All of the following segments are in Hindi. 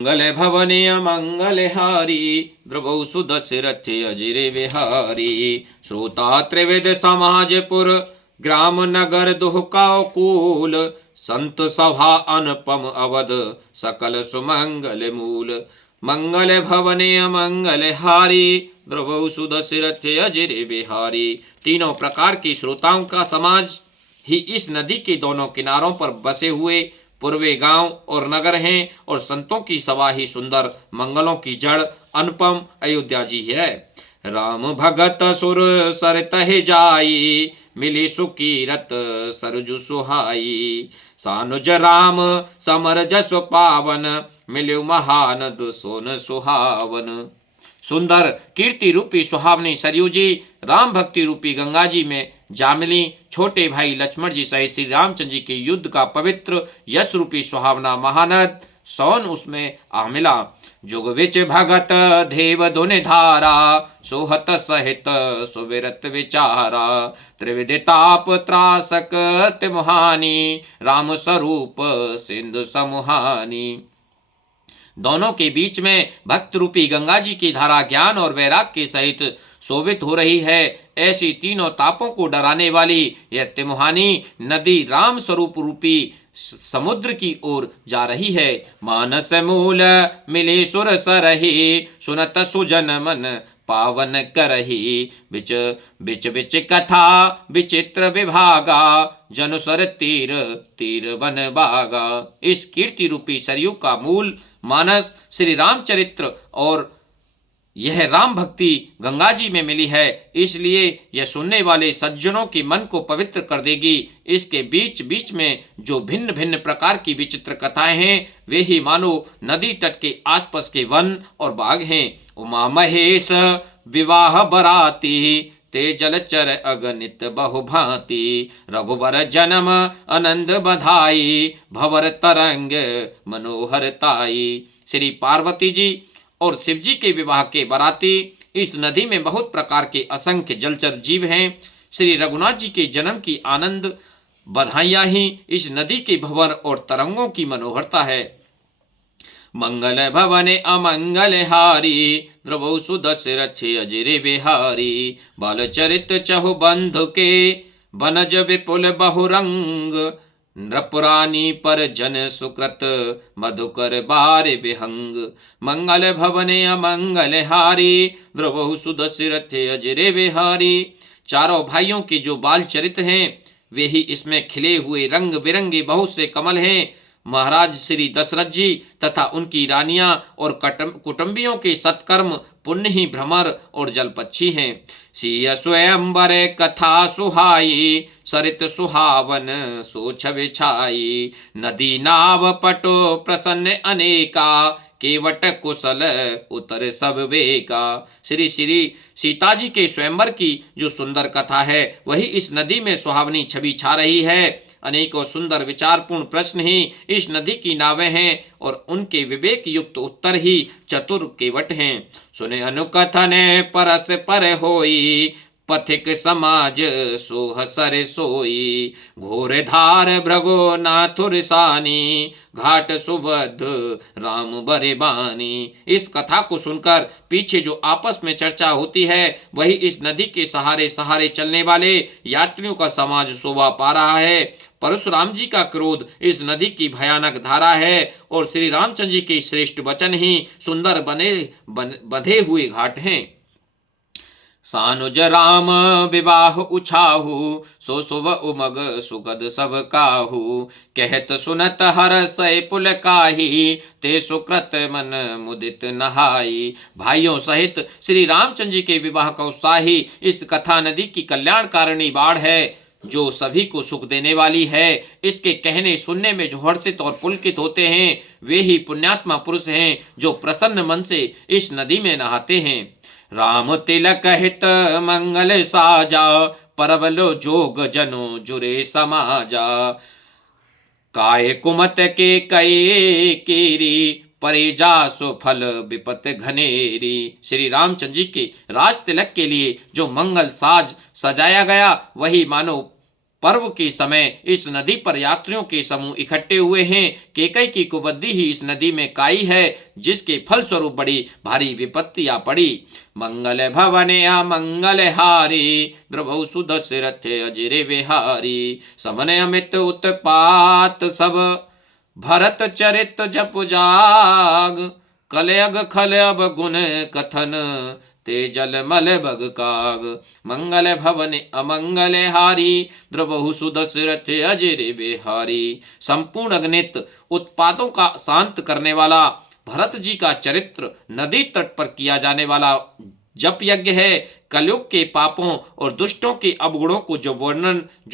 मंगल भवने अमंगल हारी, द्रवौ सुदशरथ अजिरे बिहारी। श्रोता त्रिविध समाजपुर, ग्राम नगर दुहकाकुल। संत सभा अनुपम अवध, सकल सुमंगल मूल। मंगल भवने अमंगल हारी, द्रवौ सुदशरथ अजिरे बिहारी। तीनों प्रकार के श्रोताओं का समाज ही इस नदी के दोनों किनारों पर बसे हुए पूर्वे गांव और नगर हैं, और संतों की सभा ही सुंदर मंगलों की जड़ अनुपम अयोध्या जी है। राम भगत सुर सर तह जाई, मिली सुकीरत सरजु सुहाई। सानुज राम समर जस पावन, मिल्यु महानद सोन सुहावन। सुंदर कीर्ति रूपी सुहावनी सरयू जी राम भक्ति रूपी गंगा जी में जामिली छोटे भाई लक्ष्मण जी सहित श्री रामचंद्र जी के युद्ध का पवित्र यश रूपी सुहावना महानद सोन उसमें आमिला। जुग विच भगत देव धुनि धारा, सोहत सहित सुविरत विचारा। त्रिविध ताप त्रासक तिमुहानी, राम स्वरूप सिंधु समुहानी। दोनों के बीच में भक्त रूपी गंगा जी की धारा ज्ञान और वैराग के सहित शोभित हो रही है। ऐसी तीनों तापों को डराने वाली यह तिमुहानी नदी राम स्वरूप रूपी समुद्र की ओर जा रही है। मानस मूल मिले सुर सरही, सुनत सुजन मन पावन करही। बिच बिच बिच कथा विचित्र विभागा, जनुसर तीर तीर बन बागा। इस कीर्ति रूपी सरयू का मूल मानस श्री रामचरित्र और यह राम भक्ति गंगा जी में मिली है, इसलिए यह सुनने वाले सज्जनों के मन को पवित्र कर देगी। इसके बीच बीच में जो भिन्न भिन्न प्रकार की विचित्र कथाएं हैं, वे ही मानो नदी तट के आसपास के वन और बाग हैं। उमा महेश विवाह बराती, ते जलचर अगणित बहुभांति। रघुबर जन्म आनंद बधाई, भवर तरंग मनोहर ताई। श्री पार्वती जी और शिव जी के विवाह के बराती इस नदी में बहुत प्रकार के असंख्य जलचर जीव हैं। श्री रघुनाथ जी के जन्म की आनंद बधाइयां ही इस नदी के भवन और तरंगों की मनोहरता है। मंगल भवने अमंगल हारी, द्रवौ सुदशरथ अजिरे बिहारी। बाल चरित चहु बंधु के, बनज विपुल बहुरंग। नृपुरानी पर जन सुकृत, मधुकर बार विहंग। मंगल भवने अमंगल हारी, द्रवौ सुदशरथ अजिरे बिहारी। चारों भाइयों के जो बाल चरित्र हैं, वे ही इसमें खिले हुए रंग बिरंगे बहुत से कमल हैं। महाराज श्री दशरथ जी तथा उनकी रानियां और कुटुंबियों के सत्कर्म पुण्य ही भ्रमर और जलपक्षी हैं। सिय स्वयंवर कथा सुहाई, सरित सुहावन सोछ बिछाई। नदी नाव पटो प्रसन्न अनेका, केवट कुशल उतर सब बेका। श्री श्री सीता जी के स्वयंवर की जो सुंदर कथा है, वही इस नदी में सुहावनी छवि छा रही है। अनेकों सुंदर विचारपूर्ण प्रश्न ही इस नदी की नावें हैं, और उनके विवेक युक्त उत्तर ही चतुर केवट हैं। सुने अनुकथन परस पर होई, पथिक समाज सोह सर सोई। घोर धार भृगो नाथुर सानी, घाट सुबद्ध राम बरे बानी। इस कथा को सुनकर पीछे जो आपस में चर्चा होती है, वही इस नदी के सहारे सहारे चलने वाले यात्रियों का समाज शोभा पा रहा है। परशुराम जी का क्रोध इस नदी की भयानक धारा है, और श्री रामचंद्र जी के श्रेष्ठ वचन ही सुंदर बंधे हुए घाट हैं। सानुज राम विवाह उछाहू, सो शुभ उमग सुगद सब काहू। कहत सुनत हर सय पुल काही, ते सुकृत मन मुदित नहाई। भाइयों सहित श्री रामचंद्र जी के विवाह का उत्साह ही इस कथा नदी की कल्याणकारिणी बाढ़ है, जो सभी को सुख देने वाली है। इसके कहने सुनने में जो हर्षित और पुलकित होते हैं, वे ही पुण्यात्मा पुरुष हैं, जो प्रसन्न मन से इस नदी में नहाते हैं। राम तिलक हित मंगल साजा, परबलो जोग जनो जुरे समाजा। काय कुमत के कई कीरी, परे जासो फल विपत घनेरी। श्री रामचंद्र जी के राज तिलक के लिए जो मंगल साज सजाया गया, वही मानो पर्व के समय इस नदी पर यात्रियों के समूह इकट्ठे हुए हैं। केकई की कुबुद्धि ही इस नदी में काई है, जिसके फलस्वरूप बड़ी भारी विपत्ति आ पड़ी। मंगल भवने अमंगल हारी, द्रवहु सुदशरथ अजिरे बिहारी। समन अमित उत्पात सब, भरत चरित जप जाग। कलयग खलयब गुण कथन, ते जल मल बग काग। मंगल भवन अमंगल हारी, द्रवहु सुदशरथ अजिरे बिहारी। संपूर्ण अगणित उत्पादों का शांत करने वाला भरत जी का चरित्र नदी तट पर किया जाने वाला जप यज्ञ है। कलयुग के पापों और दुष्टों के अवगुणों को जो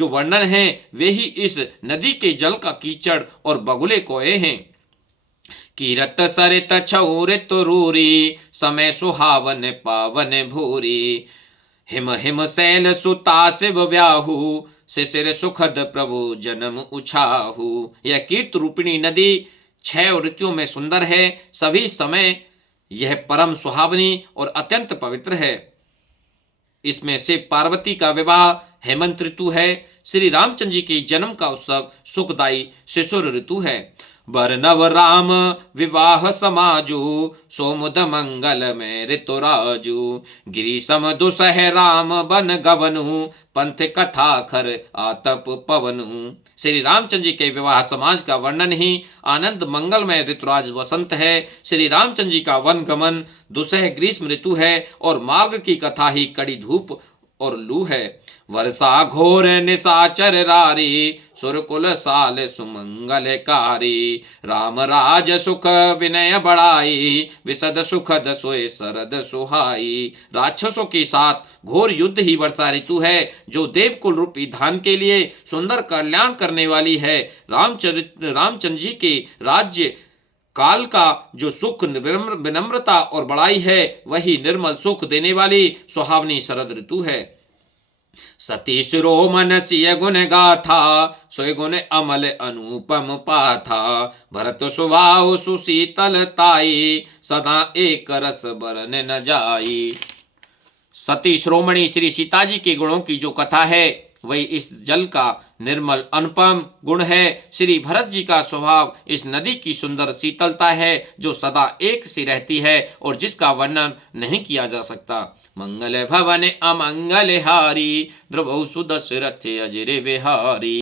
वर्णन है, वे ही इस नदी के जल का कीचड़ और बगुले कोए हैं। कीरत सरित छौरित रूरी, समय सुहावन पावन भूरी। हिम हिम शैल सुता शिव ब्याहु, शिशिर सुखद प्रभु जन्म उछाहु। यह कीर्त रूपिणी नदी 6 ऋतुओं में सुंदर है। सभी समय यह परम सुहावनी और अत्यंत पवित्र है। इसमें शिव पार्वती का विवाह हेमंत ऋतु है। श्री रामचंद्र जी के जन्म का उत्सव सुखदायी शिशुर ऋतु है। बरनव राम विवाह समाजु, सोमुद मंगल में ऋतुराजु। गिरी सम दुसह राम बन गवनु, पंथ कथा खर आतप पवनु। श्री रामचंद्र जी के विवाह समाज का वर्णन ही आनंद मंगलमय ऋतुराज वसंत है। श्री रामचंद्र जी का वन गमन दुसह ग्रीष्म ऋतु है और मार्ग की कथा ही कड़ी धूप और लू है। वर्षा घोर निशाचर रारी, सुरकुल साल सुमंगलकारी। राम राज सुख विनय बढ़ाई, विशद सुखद सोए शरद सुहाई। राक्षसों के साथ घोर युद्ध ही वर्षा ऋतु है, जो देवकुल रूपी धान के लिए सुंदर कल्याण करने वाली है। रामचंद्र जी के राज्य काल का जो सुख विनम्रता और बड़ाई है, वही निर्मल सुख देने वाली सुहावनी शरद ऋतु है। सती शिरोमन सिय गुण गाथा, सोय गुण अमल अनुपम पाथा। भरत सुभाव सुशीतल ताई, सदा एक रस बरन न जाई। सती शिरोमणि श्री सीता जी के गुणों की जो कथा है, वही इस जल का निर्मल अनुपम गुण है। श्री भरत जी का स्वभाव इस नदी की सुंदर शीतलता है, जो सदा एक सी रहती है और जिसका वर्णन नहीं किया जा सकता। मंगल भवन अमंगल हारी, द्रवहु सुदशरथ अजिरे बिहारी।